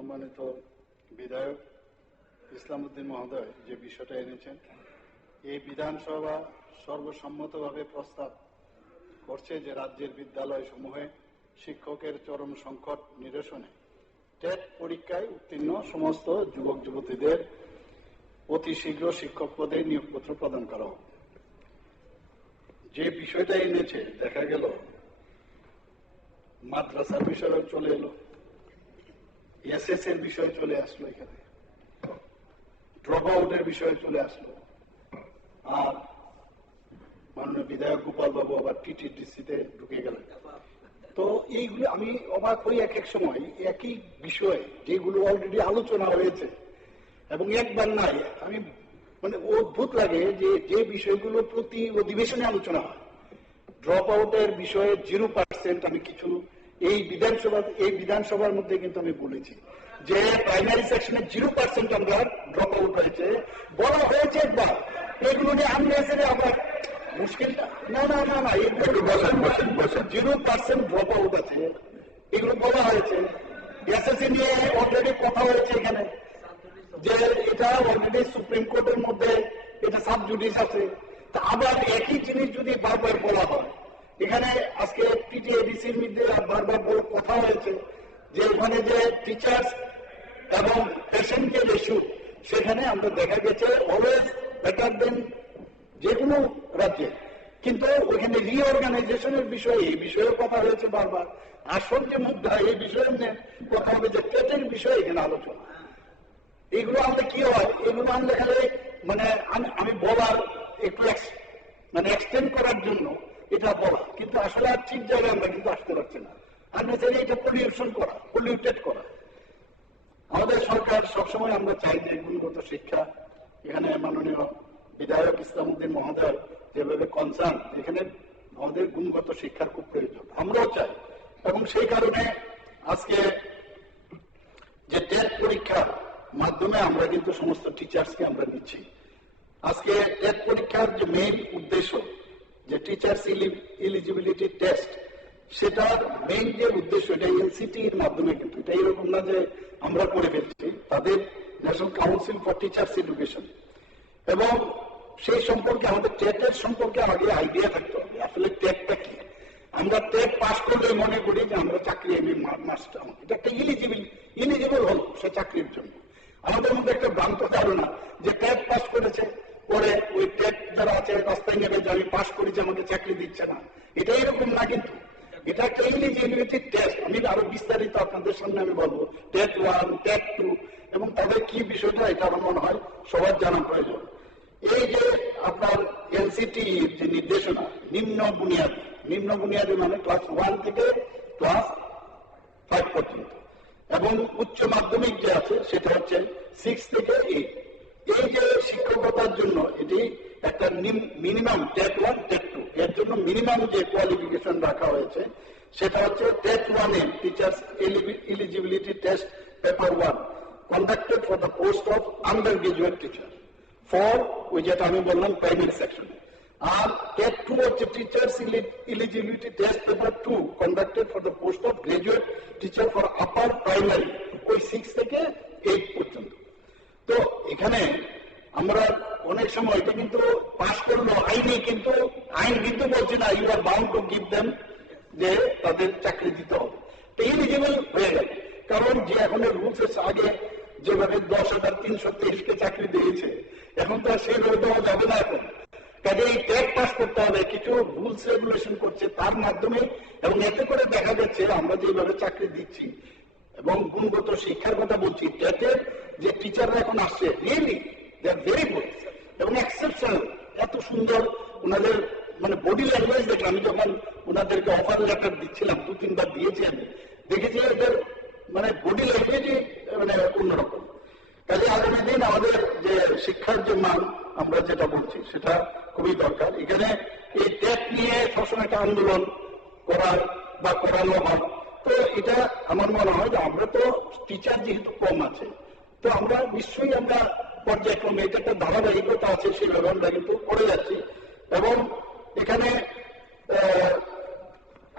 সম্মানিত বিধায়ক ইসলাম উদ্দিন মহোদয় যে বিষয়টা এনেছেন, এই বিধানসভা সর্বসম্মতভাবে প্রস্তাব করছে যে রাজ্যের বিদ্যালয় সমূহে শিক্ষকের চরম সংকট নিরসনে টেট পরীক্ষায় উত্তীর্ণ সমস্ত যুবক যুবতীদের অতি শীঘ্র শিক্ষক পদে নিয়োগপত্র প্রদান করা হোক। যে বিষয়টা এনেছে, দেখা গেল মাদ্রাসার বিষয় চলে এলো, এসএস এর বিষয় চলে আসলো, এখানে ড্রপ আউটের বিষয় চলে আসলো, আর মাননীয় বিধায়ক গোপাল বাবু আবার টিটিডিসিতে ঢুকে গেলেন। তো এইগুলো আমি অবাক হই এক এক সময়, একই বিষয় যেগুলো অলরেডি আলোচনা হয়েছে এবং একবার নাই, আমি মানে অদ্ভুত লাগে যে যে বিষয়গুলো প্রতি অধিবেশনে আলোচনা হয়। ড্রপ আউটের বিষয়ে 0%। আমি কিছু এই বিধানসভার মধ্যে কিন্তু আমি বলেছি যে প্রাইমারি সেকশনে 0% আমরা ড্রপ আউট হয়েছে, বলা হয়েছে একবার। এগুলো নিয়ে আমি আবার মুশকিল না না না না এগুলো 0% ড্রপ আউট আছে, এগুলো বলা হয়েছে। এসএসসি নিয়ে অলরেডি কথা হয়েছে এখানে, যে এটা অলরেডি সুপ্রিম কোর্টের মধ্যে এটা সাব জুডিস আছে। তা আবার একই জিনিস যদি বারবার বলা হয়, এখানে আজকে টিটিএডিসির মধ্যে বারবার কথা হয়েছে যে ওখানে যে টিচার্স এবং পেশেন্টের ইস্যু, সেখানে আমরা দেখা গেছে অলওয়েজ বেটার দেন যে কোনো রাজ্যে, কিন্তু ওইখানে রিঅর্গানাইজেশনের বিষয়ে এই বিষয়ে কথা হয়েছে বারবার। আসল যে মুদ্রা এই বিষয়ে কথা হবে যে টেটের বিষয়ে এখানে আলোচনা। এইগুলো আনলে কি হয়, এগুলো আনলে খালি মানে আমি বলার একটু মানে এক্সটেন্ড করার জন্য এটা বলা, কিন্তু আসলে আর ঠিক জায়গায় আমরা কিন্তু আসতে পারছি না। আমি চাই এটা পলিউটেড করা। আমাদের সরকার সবসময় আমরা চাই যে গুণগত শিক্ষা, এখানে মাননীয় বিধায়ক ইসলাম উদ্দিন মহোদয় যেভাবে কনসার্ন, এখানে আমাদের গুণগত শিক্ষার খুব প্রয়োজন, আমরাও চাই। এবং সেই কারণে আজকে যে টেট পরীক্ষার মাধ্যমে আমরা কিন্তু সমস্ত টিচার্সকে আমরা দিচ্ছি। আজকে টেট পরীক্ষার যে মেইন উদ্দেশ্য, যে টিচার্স এলিজিবিলিটি টেস্ট, সেটার মেইন যে উদ্দেশ্য, এটা এনসিটি এর মাধ্যমে, কিন্তু এটা এরকম না যে আমরা করে ফেলছি, তাদের national council for teachers education. এবং সেই সম্পর্কে আমাদের টেটের সম্পর্কে আগে আইডিয়া থাকতে হবে, আসলে টেটটা কি। আমরা টেট পাস করলে মনে করি যে আমরা চাকরি মাস্টার, এটা একটা ইলিজিবল হল সে চাকরির জন্য। আমাদের মধ্যে একটা ভ্রান্ত ধারণা যে টেট পাস করেছে, পরে ওই টেট যারা আছে রাস্তায় নেবে যে আমি পাস করেছি আমাকে চাকরি দিচ্ছে না, এটা এরকম না। কিন্তু এটা একটা এলিজিবিলিটি টেস্ট। আমি আরো বিস্তারিত আপনাদের সামনে আমি বলবো টেট 1, টেট 2 এবং তাদের কি বিষয়টা, এটা আমার মনে হয় সবার জানা প্রয়োজন। এই যে আপনার এনসিটি যে নির্দেশনা, নিম্ন বুনিয়াদী মানে ক্লাস 1 থেকে ক্লাস 5 পর্যন্ত, এবং উচ্চ মাধ্যমিক যে আছে সেটা হচ্ছে 6 থেকে 8। এই যে শিক্ষকতার জন্য এটি একটা মিনিমাম টেট 1, টেট 2, এর জন্য মিনিমাম যে কোয়ালিফিকেশন রাখা হয়েছে সেটা হচ্ছে TET 1 A teachers eligibility test paper 1 conducted for the post of under graduate teacher for, ওই যেটা আমি বললাম প্রাইমারি সেকশনে। আর টেট 2 হচ্ছে teachers eligibility test paper 2 conducted for the post of graduate teacher for upper primary, ওই 6 থেকে 8 পর্যন্ত। তো এখানে আমরা অনেক সময় এটা কিন্তু পাস করলো আইন কিন্তু বলছি না you are bound to give them, যে তাদের চাকরি দিতে হবে। তো এলিজিবল হয়ে গেল, কারণ যে এখন রুলস আগে যেভাবে 10,323 চাকরি দিয়েছে, এখন তো আর সেইভাবে দেওয়া যাবে না। এখন কাজে এই টেট পাস করতে হবে, কিছু রুলস রেগুলেশন করছে তার মাধ্যমে, এবং এতে করে দেখা যাচ্ছে আমরা যেভাবে চাকরি দিচ্ছি এবং গুণগত শিক্ষার কথা বলছি, টেটের যে টিচাররা এখন আসছে really they are very good এবং এক্সেপশনাল। এত সুন্দর ওনাদের মানে বডি ল্যাঙ্গুয়েজ দেখে, আমি যখন ওনাদেরকে অফার লেটার দিচ্ছিলাম, 2-3 বার দিয়েছি, আমি দেখেছি এদের মানে বডি ল্যাঙ্গুয়েজই মানে অন্যরকম। কাজে আগামী দিন আমাদের যে শিক্ষার যে মান আমরা যেটা বলছি সেটা খুবই দরকার। এখানে এই টেট নিয়ে সবসময় একটা আন্দোলন করার বা করানো হয়, তো এটা আমার মনে হয় যে আমরা তো টিচার যেহেতু কম আছে, তো আমরা নিশ্চয়ই আমরা পর্যায়ক্রমে এটা একটা ধারাবাহিকতা আছে, সেইভাবে আমরা কিন্তু করে যাচ্ছি। এবং এখানে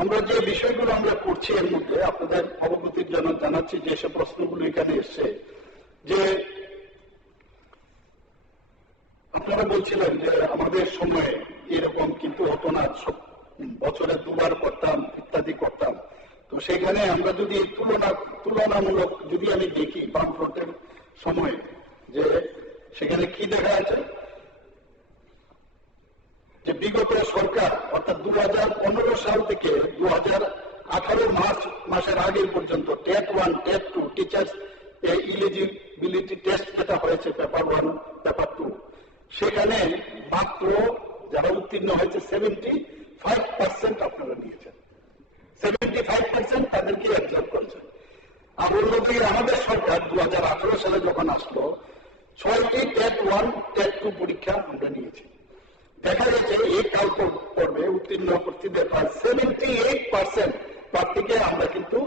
আমরা যে বিষয়গুলো আমরা করছি এর মধ্যে আপনাদের অবগতির জানাচ্ছি যে সব প্রশ্নগুলো এখানে এসছে, যে আপনারা বলছিলেন যে আমাদের সময়ে এরকম কিন্তু হতো না, বছরে দুবার করতাম ইত্যাদি করতাম। তো সেখানে আমরা যদি তুলনামূলক যদি আমি দেখি বামফ্রন্টের সময়, যে সেখানে কি দেখা যাচ্ছে যে বিগত সরকার অর্থাৎ 2015 সাল থেকে 2018 মার্চ মাসের আগে পর্যন্ত TET 1, TET 2 teachers eligibility test যেটা হয়েছে পেপার 1, পেপার 2, সেখানে মাত্র যারা উত্তীর্ণ হয়েছে 75% আপনারা নিয়েছেন, 75% তাদেরকে এক্সাম করেছেন। আর অন্যদিকে আমাদের সরকার 2018 সালে যখন আসলো 6টি টেট 1, টেট 2 পরীক্ষা আমরা নিয়েছি। দেখা গেছে এই কাল পর্বে উত্তীর্ণ প্রার্থীদের 78% প্রার্থীকে আমরা কিন্তু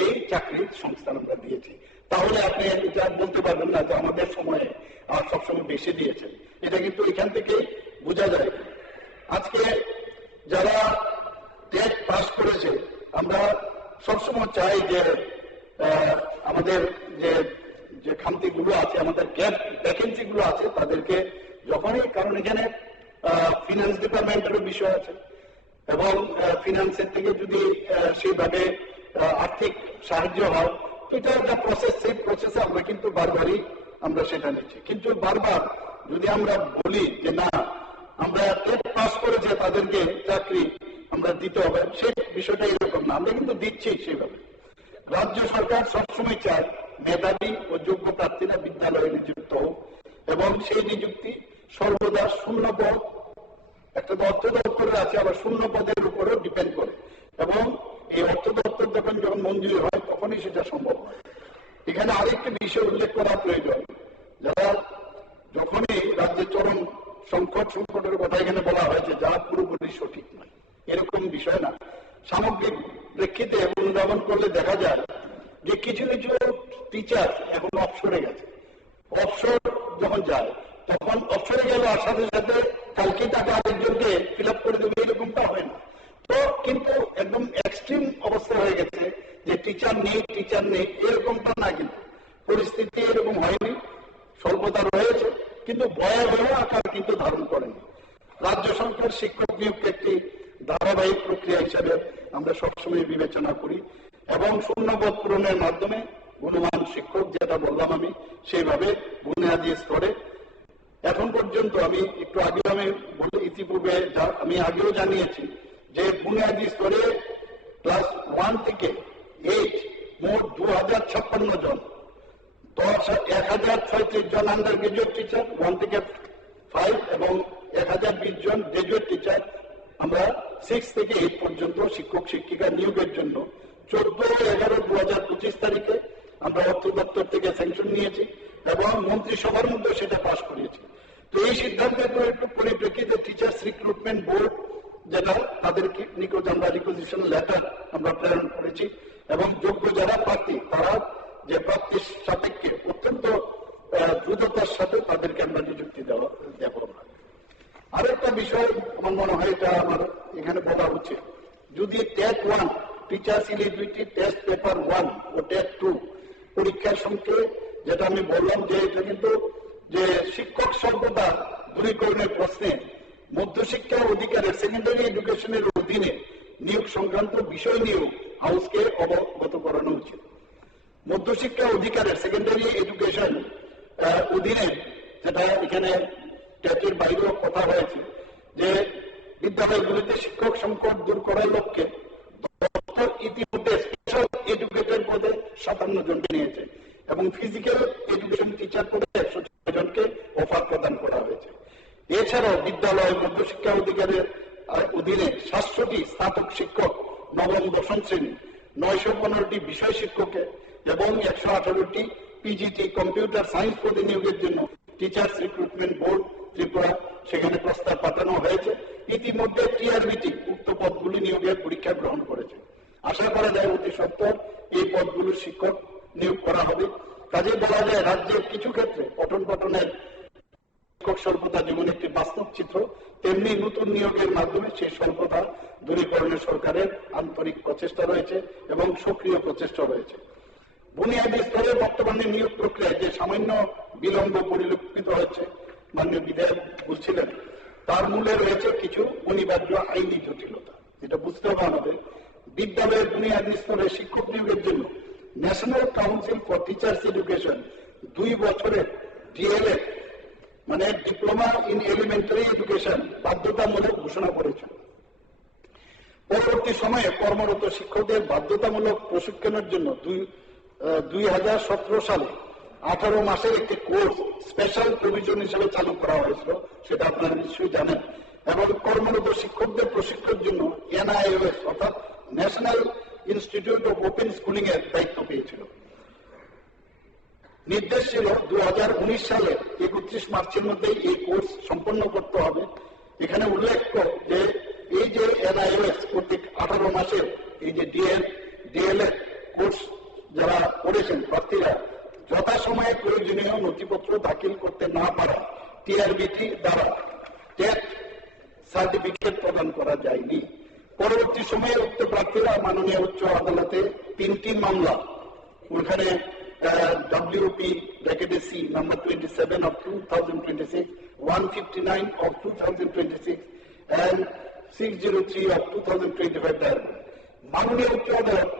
এই চাকরির সংস্থান আমরা দিয়েছি। তাহলে আপনি এটা বলতে পারবেন না যে আমাদের সময়ে আর সবসময় বেশি দিয়েছেন, এটা কিন্তু এখান থেকে বোঝা যায়। আজকে যারা টেট পাস করেছে, আমরা সবসময় চাই যে আমাদের যে খামতিগুলো আছে, আমাদের গ্যাপ ভ্যাকেন্সিগুলো আছে, তাদেরকে যখনই, কারণ এখানে ফিনান্স ডিপার্টমেন্টের বিষয় আছে এবং ফিনান্সের থেকে যদি সেইভাবে আর্থিক সাহায্য হয়, এটা একটা প্রসেস, সেই প্রসেসে আমরা কিন্তু বারবারই আমরা সেটা নিচ্ছি। কিন্তু বারবার যদি আমরা বলি যে না আমরা টেট পাস করেছে তাদেরকে চাকরি আমরা দিতে হবে, সেই বিষয়টা এরকম না, আমরা কিন্তু দিচ্ছি সেইভাবে। রাজ্য সরকার সবসময় চায় মেধাবী ও যোগ্য প্রার্থীরা বিদ্যালয়ে নিযুক্ত হোক এবং সেই নিযুক্তি সর্বদা শূন্য পদ, একটা অর্থ দপ্তরে আছে, আবার শূন্য পদের উপরেও ডিপেন্ড করে এবং এই অর্থ দপ্তর যখন মঞ্জুরি হয় তখনই সেটা সম্ভব হয়। এখানে আরেকটি বিষয় উল্লেখ করা প্রয়োজন, যারা যখনই রাজ্যের চরম সংকটের কথা এখানে বলা হয়েছে, যা পুরোপুরি সঠিক নয়, এরকম বিষয় না। সামগ্রিক প্রেক্ষিতে অনুধাবন করলে দেখা যায় যে কিছু কিছু টিচার এখন অবসরে গেছে। অবসর যখন যায় তখন অবসরে গেল আর সাথে সাথে কালকে তাকে আরেকজনকে ফিল আপ করে দেবে, এরকমটা হয় না। তো কিন্তু একদম এক্সট্রিম অবস্থা হয়ে গেছে যে টিচার নেই এরকমটা না, কিন্তু পরিস্থিতি এরকম হয়নি, স্বল্পতা রয়েছে কিন্তু ভয়াবহ আকার কিন্তু ধারণ করেনি। রাজ্য সরকার শিক্ষক নিয়োগকে একটি ধারাবাহিক প্রক্রিয়া হিসাবে আমরা সবসময় বিবেচনা করি এবং শূন্যপদ পূরণের মাধ্যমে গুণমান শিক্ষক, যেটা বললাম আমি, সেইভাবে বুনিয়াদী স্তরে এখন পর্যন্ত আমি একটু আগে ইতিপূর্বে আমি আগেও জানিয়েছি যে বুনিয়াদী স্তরে ক্লাস 1 থেকে 8 মোট 2056 জন, 1036 জন আন্ডার গ্রাজুয়েট টিচার 1 থেকে 5 এবং 1020 জন গ্রাজুয়েট টিচার আমরা 6 থেকে 8 পর্যন্ত শিক্ষক শিক্ষিকা নিয়োগের জন্য 14/11/2025 তারিখে আমরা অর্থ দপ্তর থেকে স্যাংশন নিয়েছি এবং মন্ত্রিসভার মধ্যে সেটা পাশ করিয়েছি। তো এই সিদ্ধান্তের পরিপ্রেক্ষিতে টিচার্স রিক্রুটমেন্ট বোর্ড, যেটা তাদের নিকট আমরা রিকুইজিশন লেটার আমরা প্রেরণ করেছি এবং যোগ্য যারা প্রার্থী তারা যে প্রার্থীর সাপেক্ষে অত্যন্ত দ্রুততার সাথে তাদেরকে আমরা নিযুক্তি দেব না। আরেকটা বিষয় আমার মনে হয় এটা আমার এখানে বলা হচ্ছে, যদি TET 1 teachers eligibility test paper 1 ও টেট 2 পরীক্ষার সঙ্গে, যেটা আমি বললাম যে এটা কিন্তু যে শিক্ষক স্বল্পতা দূরীকরণের প্রশ্নে মধ্যশিক্ষা অধিকারের সেকেন্ডারি এডুকেশনের অধীনে নিয়োগ সংক্রান্ত বিষয় নিয়েও হাউসকে অবগত করানো উচিত। মধ্যশিক্ষা অধিকারের সেকেন্ডারি এডুকেশন অধীনে, যেটা এখানে টেটের বাইরেও কথা হয়েছে, যে বিদ্যালয়গুলিতে শিক্ষক সংকট দূর করার লক্ষ্যে দপ্তর ইতিমধ্যে স্পেশাল এডুকেটর পদে 57 জনকে নিয়েছে এবং ফিজিক্যাল এডুকেশন টিচার পদে 106 জনকে অফার প্রদান করা হয়েছে। এছাড়াও বিদ্যালয় মধ্যশিক্ষা অধিকারের অধীনে 700টি স্নাতক শিক্ষক, নবম দশম শ্রেণী, 915টি বিষয় শিক্ষকের এবং 118টি পিজিটি কম্পিউটার সায়েন্স পদে নিয়োগের জন্য টিচার্স রিক্রুটমেন্ট বোর্ড ত্রিপুরা সেখানে প্রস্তাব পাঠানো হয়েছে। ইতিমধ্যে টিআরবিটি উক্ত পদগুলি নিয়োগের পরীক্ষা গ্রহণ করেছে। আশা করা যায় অতি সত্বর এই পদগুলোর শিক্ষক নিয়োগ করা হবে। কাজে বলা যায় রাজ্যের কিছু ক্ষেত্রে পঠন পাঠনের শিক্ষক স্বল্পতা যেমন একটি বাস্তব চিত্র, তেমনি নতুন নিয়োগের মাধ্যমে সেই স্বল্পতা দূরীকরণের সরকারের আন্তরিক প্রচেষ্টা রয়েছে এবং সক্রিয় প্রচেষ্টা রয়েছে। বুনিয়াদী স্তরে বর্তমানে নিয়োগ প্রক্রিয়ায় যে সামান্য বিলম্ব পরিলক্ষিত হয়েছে মাননীয় বিধায়ক বলছিলেন, তার মূলে রয়েছে কিছু অনিবার্য আইনি জটিলতা। যেটা বুঝতে হবে আমাদের, বিদ্যালয়ের বুনিয়াদী স্তরে শিক্ষক নিয়োগের জন্য national council for teachers education 2 বছরের ডিএলএড মানে ডিপ্লোমা ইন এলিমেন্টারি এডুকেশন বাধ্যতামূলক ঘোষণা করেছে। পরবর্তী সময়ে কর্মরত শিক্ষকদের বাধ্যতামূলক প্রশিক্ষণের জন্য 2017 সালে 18 মাসের একটি কোর্স স্পেশাল প্রভিশন হিসেবে চালু করা হয়েছিল, সেটা আপনারা নিশ্চয়ই জানেন। এবং কর্মরত শিক্ষকদের প্রশিক্ষণের জন্য NIOS অর্থাৎ national institute of open schooling এর দায়িত্ব পেয়েছিল। নির্দেশ ছিল 2019 সালে 31 মার্চের মধ্যে এই কোর্স সম্পন্ন করতে হবে। এখানে উল্লেখ্য যে এই যে NIOS কর্তৃক 18 মাসের এই যে ডিএলএড কোর্স যারা করেছেন প্রার্থীরা যথাসময়ে প্রয়োজনীয় নথিপত্র দাখিল করতে না পারা টিআরবিটি দ্বারা টেট সার্টিফিকেট প্রদান করা যায়নি। পরবর্তী সময়ে উক্ত প্রার্থীরা মাননীয় উচ্চ আদালতে 3টি মামলা, ওখানে WP-C number 27 of 2026, 159 of 2026 and 603 of 2025 মাননীয় উচ্চ আদালত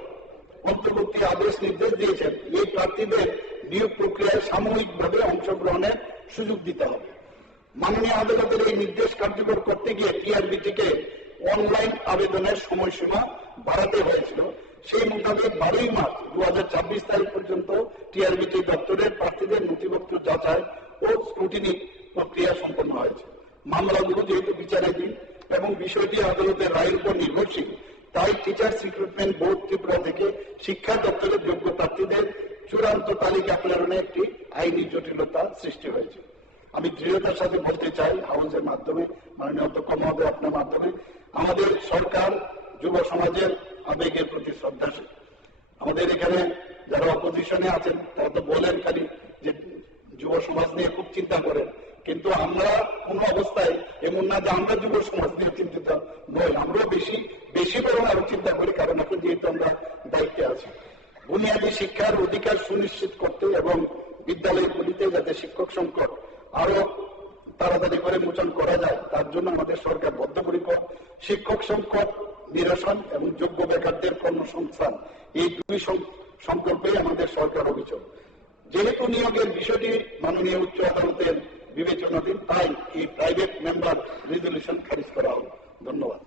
অন্তর্বর্তী আদেশ নির্দেশ দিয়েছেন এই প্রার্থীদের নিয়োগ প্রক্রিয়ায় সাময়িকভাবে অংশগ্রহণের সুযোগ দিতে হবে। মাননীয় আদালতের এই নির্দেশ কার্যকর করতে গিয়ে টিআরবিটিকে অনলাইন আবেদনের সময়সীমা বাড়াতে হয়েছিল। সেই মোতাবেক 12 মার্চ 2026 তারিখ পর্যন্ত টিআরবিটি দপ্তরের প্রার্থীদের নথিপত্র যাচাই ও স্ক্রুটিনি প্রক্রিয়া সম্পন্ন হয়েছে। মামলাগুলো যেহেতু বিচারাধীন এবং বিষয়টি আদালতের রায়ের উপর নির্ভরশীল, তাই টিচার্স রিক্রুটমেন্ট বোর্ড ত্রিপুরা থেকে শিক্ষা দপ্তরের যোগ্য প্রার্থীদের চূড়ান্ত তালিকা প্রেরণে একটি আইনি জটিলতা সৃষ্টি হয়েছে। আমি দৃঢ়তার সাথে বলতে চাই হাউসের মাধ্যমে, মাননীয় অধ্যক্ষ মহোদয় আপনার মাধ্যমে, আমাদের সরকার যুব সমাজের আবেগের প্রতি শ্রদ্ধাশীল। আমাদের এখানে যারা অপোজিশনে আছেন তারা তো বলেন খালি যে যুব সমাজ নিয়ে খুব চিন্তা করেন, কিন্তু আমরা কোন অবস্থায় এমন না যে আমরা যুব সমাজ নিয়ে চিন্তিত নই, আমরা বেশি পরিমাণে আরো চিন্তা করি, কারণ এখন যেহেতু আমরা দায়িত্বে আছি। বুনিয়াদী শিক্ষার অধিকার সুনিশ্চিত করতে এবং বিদ্যালয়গুলিতে যাতে শিক্ষক সংকট আরো তাড়াতাড়ি করে মোচন করা যায় তার জন্য আমাদের সরকার বদ্ধপরিকর। শিক্ষক সংকট নিরসন এবং যোগ্য বেকারদের কর্মসংস্থান এই 2 সংকল্পে আমাদের সরকার অভিযোগ। যেহেতু নিয়োগের বিষয়টি মাননীয় উচ্চ আদালতের বিবেচনাধীন, তাই এই প্রাইভেট মেম্বার রেজলিউশন খারিজ করা হবে। ধন্যবাদ।